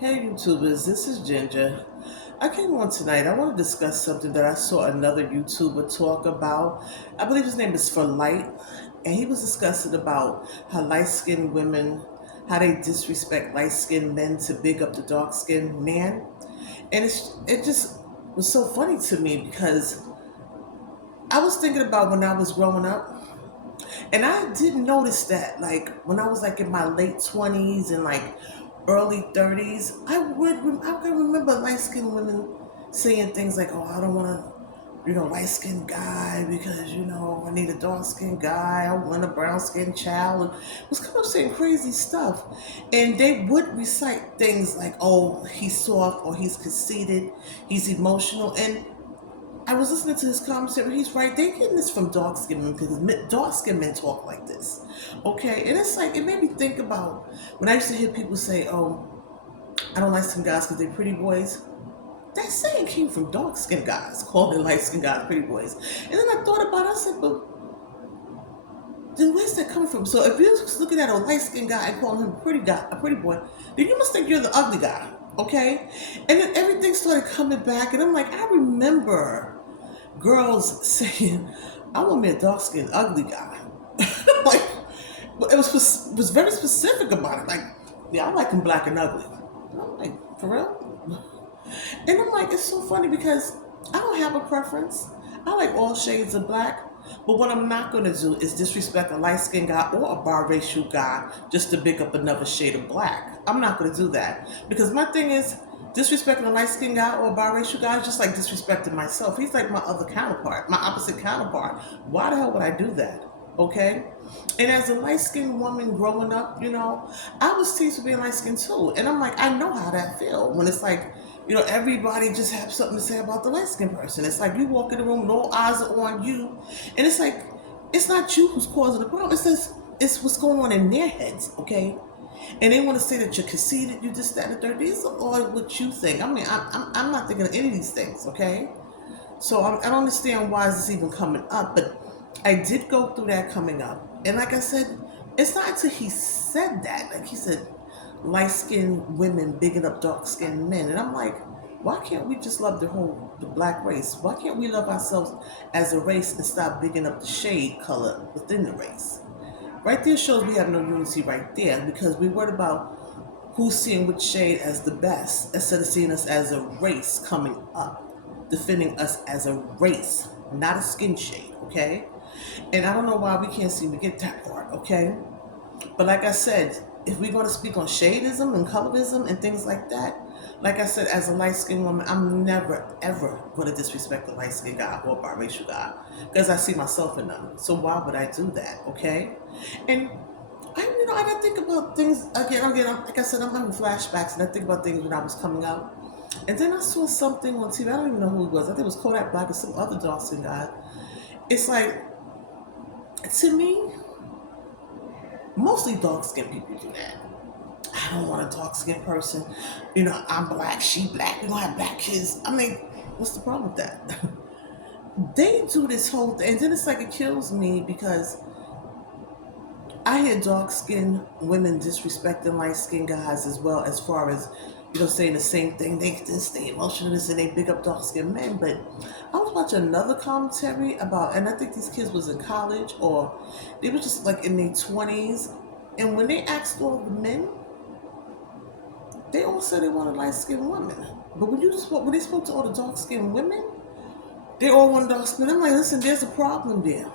Hey YouTubers, this is Ginger. I came on tonight. I want to discuss something that I saw another YouTuber talk about. I believe his name is For Light, and he was discussing about how light-skinned women, how they disrespect light-skinned men to big up the dark-skinned man. And it just was so funny to me because I was thinking about when I was growing up, and I didn't notice that, like when I was like in my late 20s and like early 30s, I can remember light skinned women saying things like, "Oh, I don't want to, light skinned guy because I need a dark skinned guy. I want a brown skinned child." And was kind of saying crazy stuff, and they would recite things like, "Oh, he's soft or he's conceited, he's emotional," and I was listening to his commentary. He's right. They're getting this from dark skinned men because dark skinned men talk like this. Okay. And it's like, it made me think about when I used to hear people say, "Oh, I don't like some guys because they're pretty boys." That saying came from dark skinned guys, calling light skinned guys pretty boys. And then I thought about it. I said, but then where's that coming from? So if you're looking at a light skinned guy and calling him a pretty boy, then you must think you're the ugly guy. Okay. And then everything started coming back. And I'm like, I remember girls saying, "I want me a dark skinned ugly guy." Like, it was very specific about it. Like, yeah, I like him black and ugly. And I'm like, for real? And I'm like, it's so funny because I don't have a preference. I like all shades of black. But what I'm not going to do is disrespect a light skinned guy or a biracial guy just to pick up another shade of black. I'm not going to do that. Because my thing is, disrespecting a light skinned guy or a biracial guy is just like disrespecting myself. He's like my other counterpart, my opposite counterpart. Why the hell would I do that? Okay? And as a light skinned woman growing up, I was teased for being light skinned too. And I'm like, I know how that feels when it's like, everybody just have something to say about the light skinned person. It's like you walk in the room, no eyes are on you. And it's like, it's not you who's causing the problem. It's what's going on in their heads, okay? And they want to say that you're conceited, you just that, and the third. These are all what you think. I mean, I'm not thinking of any of these things, okay? So I don't understand why is this even coming up, but I did go through that coming up. And like I said, it's not until he said that, like he said, light skinned women bigging up dark skinned men. And I'm like, why can't we just love the black race? Why can't we love ourselves as a race and stop bigging up the shade color within the race? Right there shows we have no unity right there because we worried about who's seeing which shade as the best instead of seeing us as a race coming up, defending us as a race, not a skin shade, okay? And I don't know why we can't seem to get that part, okay? But like I said, if we're going to speak on shadeism and colorism and things like that, like I said, as a light skinned woman, I'm never, ever going to disrespect a light skinned guy or a biracial guy because I see myself in them. So why would I do that, okay? And I didn't think about things again. Like I said, I'm having flashbacks, and I think about things when I was coming out. And then I saw something on TV. I don't even know who it was. I think it was Kodak Black or some other dark skinned guy. It's like, to me, mostly dark skinned people do that. I don't want a dark skinned person. I'm black, she black, we gonna have black kids. I mean, what's the problem with that? They do this whole thing, and then it's like it kills me because I hear dark skinned women disrespecting light skinned guys as well, as far as, saying the same thing. They this, they emotional this, and they big up dark skinned men. But I was watching another commentary about, and I think these kids was in college or they were just like in their 20s. And when they asked all the men, they all said they wanted light skinned women. But when they spoke to all the dark skinned women, they all wanted dark skin. I'm like, listen, there's a problem there.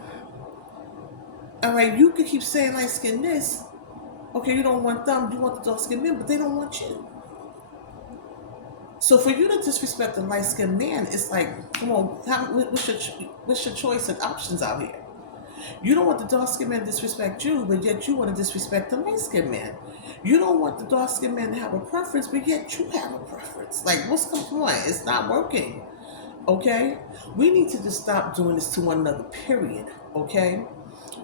All right, you can keep saying light skin this. Okay, you don't want them, you want the dark skinned men, but they don't want you. So for you to disrespect a light skinned man, it's like, come on, what's your choice and options out here? You don't want the dark skinned man to disrespect you, but yet you want to disrespect the light skinned man. You don't want the dark skinned man to have a preference, but yet you have a preference. Like, what's the point? It's not working. Okay? We need to just stop doing this to one another, period. Okay?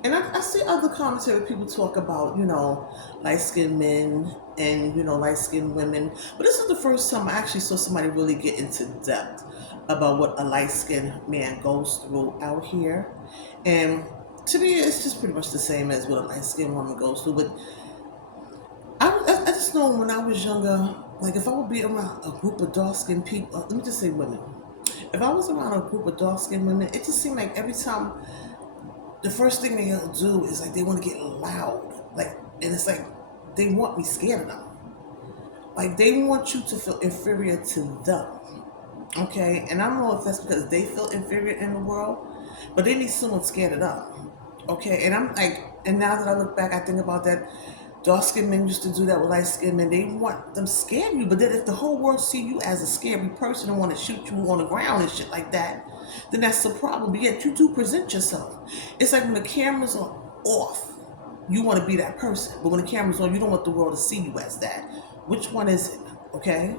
And I see other commentary people talk about, light skinned men and, light skinned women. But this is the first time I actually saw somebody really get into depth about what a light skinned man goes through out here. And to me, it's just pretty much the same as what a light skinned woman goes through. But I just just know when I was younger, like if I would be around a group of dark skinned people, let me just say women. If I was around a group of dark skinned women, it just seemed like every time the first thing they'll do is like they want to get loud. Like, and it's like they want me scared of them. Like they want you to feel inferior to them. Okay? And I don't know if that's because they feel inferior in the world, but they need someone scared of them. Okay? And I'm like, and now that I look back, I think about that. Dark skinned men used to do that with light skinned men. They want them scare you, but then if the whole world see you as a scary person and want to shoot you on the ground and shit like that, then that's the problem. But yet you do present yourself. It's like when the cameras are off, you want to be that person. But when the camera's on, you don't want the world to see you as that. Which one is it? Okay?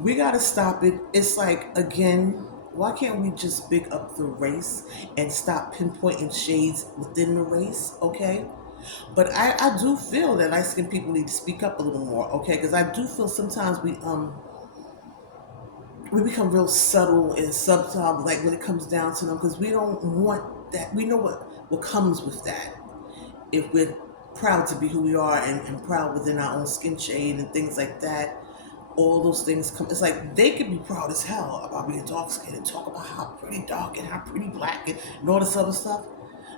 We gotta stop it. It's like, again, why can't we just big up the race and stop pinpointing shades within the race? Okay? But I do feel that light skinned people need to speak up a little more, okay? Because I do feel sometimes we become real subtle and subtle, like when it comes down to them, because we don't want that. We know what comes with that. If we're proud to be who we are and proud within our own skin shade and things like that, all those things come. It's like they could be proud as hell about being dark skinned and talk about how pretty dark and how pretty black and all this other stuff.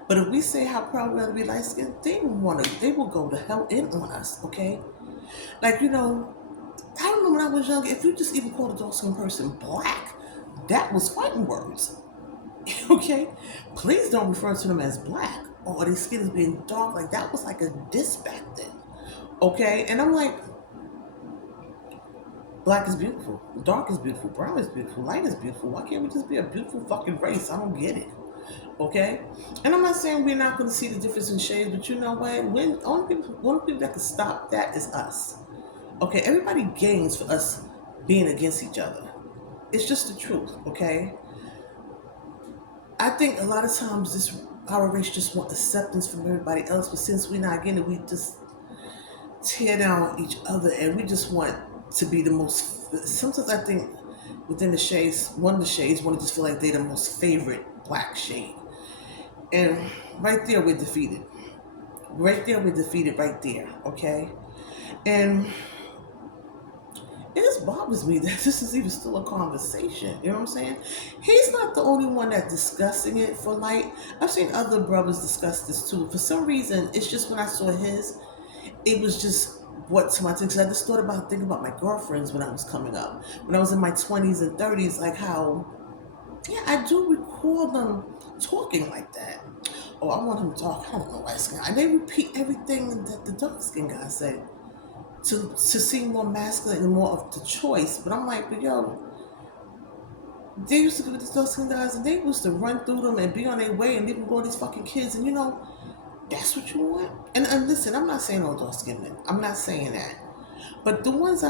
But if we say how proud we are to be light skinned, they will go to hell in on us, okay? Like, I remember when I was younger, if you just even called a dark skinned person black, that was fighting words. Okay? Please don't refer to them as black or their skin as being dark. Like that was like a diss back then. Okay? And I'm like, black is beautiful, dark is beautiful, brown is beautiful, light is beautiful. Why can't we just be a beautiful fucking race? I don't get it. Okay? And I'm not saying we're not going to see the difference in shades, but you know what? When only people that can stop that is us. Okay? Everybody gains for us being against each other. It's just the truth. Okay? I think a lot of times our race just want acceptance from everybody else, but since we're not getting it, we just tear down each other, and we just want to be the most. Sometimes I think within the shades, one of the shades want to just feel like they're the most favorite black shade. And right there, we're defeated. Right there, we're defeated right there, okay? And it just bothers me that this is even still a conversation. You know what I'm saying? He's not the only one that's discussing it for light. I've seen other brothers discuss this too. For some reason, it's just when I saw his, it was just what to my attention. Because I just thinking about my girlfriends when I was coming up. When I was in my 20s and 30s, like how, yeah, I do recall them talking like that. Oh, I want him to talk. I don't know light skin. And they repeat everything that the dark skin guy said to seem more masculine and more of the choice. But I'm like, but yo, they used to go with these dark skin guys and they used to run through them and be on their way and leave them go these fucking kids. And that's what you want. And listen, I'm not saying all dark skin men. I'm not saying that. But the ones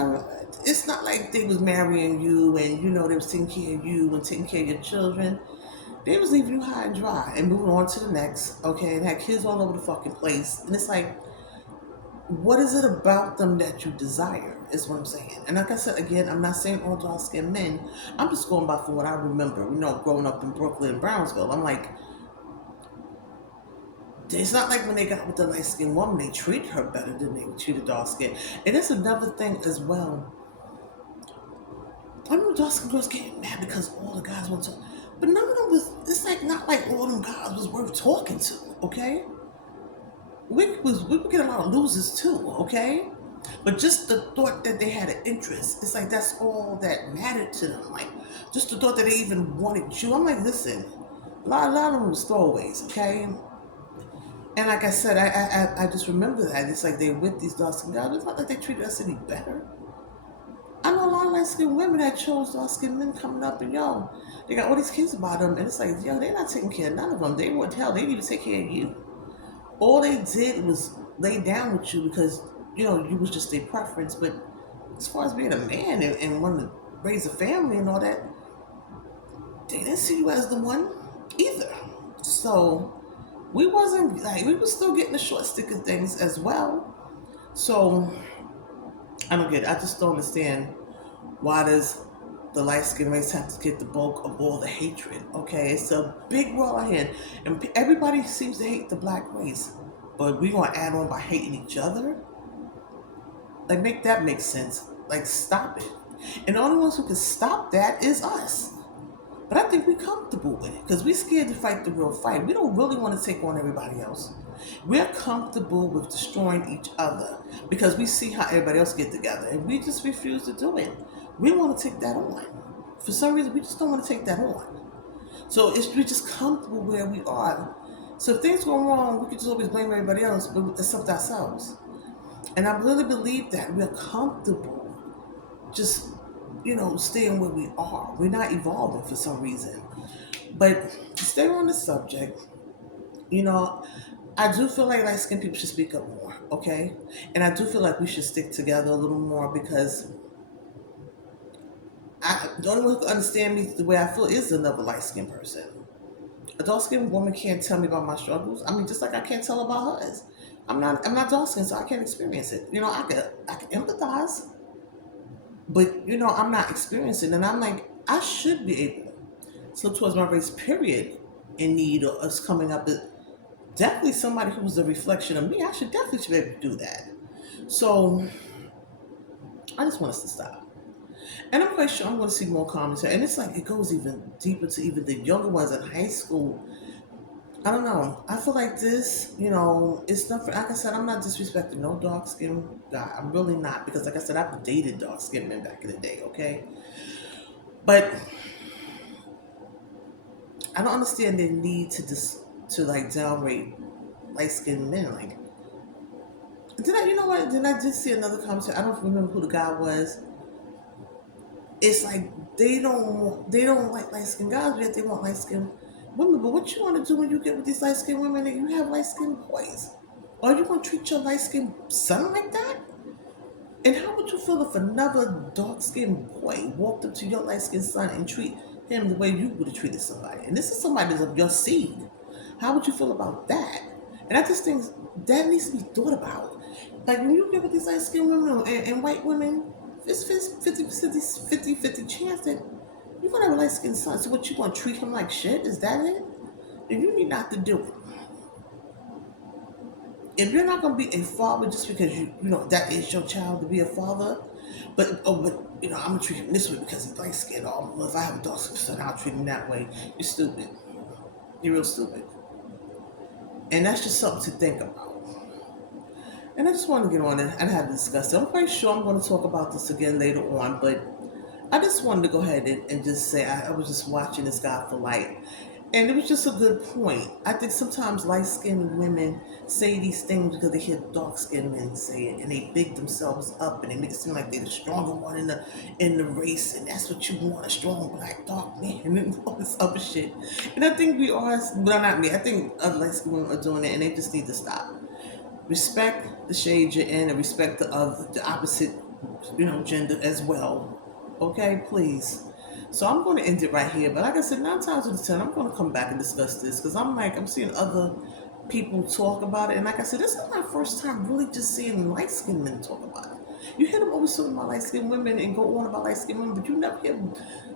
it's not like they was marrying you and they was taking care of you and taking care of your children. They was leaving you high and dry and moving on to the next, okay, and had kids all over the fucking place. And it's like, what is it about them that you desire, is what I'm saying. And like I said, again, I'm not saying all dark-skinned men. I'm just going by from what I remember, growing up in Brooklyn and Brownsville. I'm like, it's not like when they got with the light-skinned woman, they treated her better than they treated dark-skinned. And that's another thing as well. I remember dark-skinned girls getting mad because all the guys want to talk. But none of them it's like not like all them guys was worth talking to, okay? We would get a lot of losers too, okay? But just the thought that they had an interest, it's like that's all that mattered to them. Like, just the thought that they even wanted you. I'm like, listen, a lot of them was throwaways, okay? And like I said, I just remember that. It's like they're with these dark-skinned guys. It's not like they treated us any better. I know a lot of light-skinned women that chose dark-skinned men coming up, and they got all these kids about them, and it's like, they're not taking care of none of them. They wouldn't hell, they didn't even take care of you. All they did was lay down with you because, you was just their preference. But as far as being a man and wanting to raise a family and all that, they didn't see you as the one either. So we were still getting the short stick of things as well. So I don't get it. I just don't understand why does the light skin race have to get the bulk of all the hatred. Okay, it's a big world out here, and everybody seems to hate the black race, but we gonna add on by hating each other. Like, make that make sense. Like, stop it. And the only ones who can stop that is us. But I think we're comfortable with it because we're scared to fight the real fight. We don't really want to take on everybody else. We're comfortable with destroying each other because we see how everybody else get together, and we just refuse to do it. We want to take that on. For some reason, we just don't want to take that on. So we're just comfortable where we are. So if things go wrong, we can just always blame everybody else, but except ourselves. And I really believe that we're comfortable just, staying where we are. We're not evolving for some reason. But to stay on the subject, you know, I do feel like light skinned people should speak up more, okay? And I do feel like we should stick together a little more because the only one who can understand me the way I feel is another light skinned person. A dark skinned woman can't tell me about my struggles. I mean, just like I can't tell about hers. I'm not dark skinned, so I can't experience it. I can empathize, but I'm not experiencing, and I'm like, I should be able to look towards my race, period, in need of us coming up with definitely somebody who was a reflection of me. I should definitely be able to do that. So I just want us to stop. And I'm quite sure I'm going to see more commentary. And it's like it goes even deeper to even the younger ones in high school. I don't know. I feel like this, it's not for, like I said, I'm not disrespecting no dark skin guy. I'm really not. Because, like I said, I've dated dark skinned men back in the day, okay? But I don't understand the need to like downrate light skinned men. Like, you know what? Did I just see another commentary? I don't remember who the guy was. It's like they don't like light skinned guys, yet they want light skinned women. But what you want to do when you get with these light skinned women and you have light skinned boys? Are you going to treat your light skinned son like that? And how would you feel if another dark skinned boy walked up to your light skinned son and treat him the way you would have treated somebody? And this is somebody that's of your seed. How would you feel about that? And I just think that needs to be thought about. Like when you get with these light skinned women and white women, it's 50 chance that you're going to have a light skinned son. So what, you going to treat him like shit? Is that it? Then you need not to do it. If you're not going to be a father just because that is your child to be a father, but I'm gonna treat him this way because he's light skinned. Or if I have a dark skinned son, I'll treat him that way. You're stupid. You're real stupid. And that's just something to think about. And I just want to get on it and have to discuss it. I'm quite sure I'm going to talk about this again later on, but I just wanted to go ahead and just say I was just watching this guy for light. And it was just a good point. I think sometimes light skinned women say these things because they hear dark skinned men say it and they big themselves up and they make it seem like they're the stronger one in the race, and that's what you want, a strong black dark man and all this other shit. And I think we are, well, not me, I think other light skinned women are doing it and they just need to stop. Respect the shade you're in and respect the opposite, gender as well. Okay, please. So I'm going to end it right here. But like I said, 9 times out of 10, I'm going to come back and discuss this because I'm seeing other people talk about it. And like I said, this is my first time really just seeing light skinned men talk about it. You hear them always talking about light skinned women and go on about light skinned women, but you never hear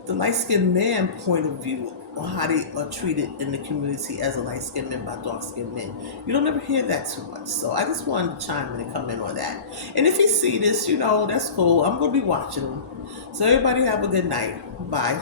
the light skinned man point of view on how they are treated in the community as a light skinned man by dark skinned men. You don't ever hear that too much. So I just wanted to chime in and come in on that. And if you see this, that's cool. I'm going to be watching them. So everybody have a good night. Bye.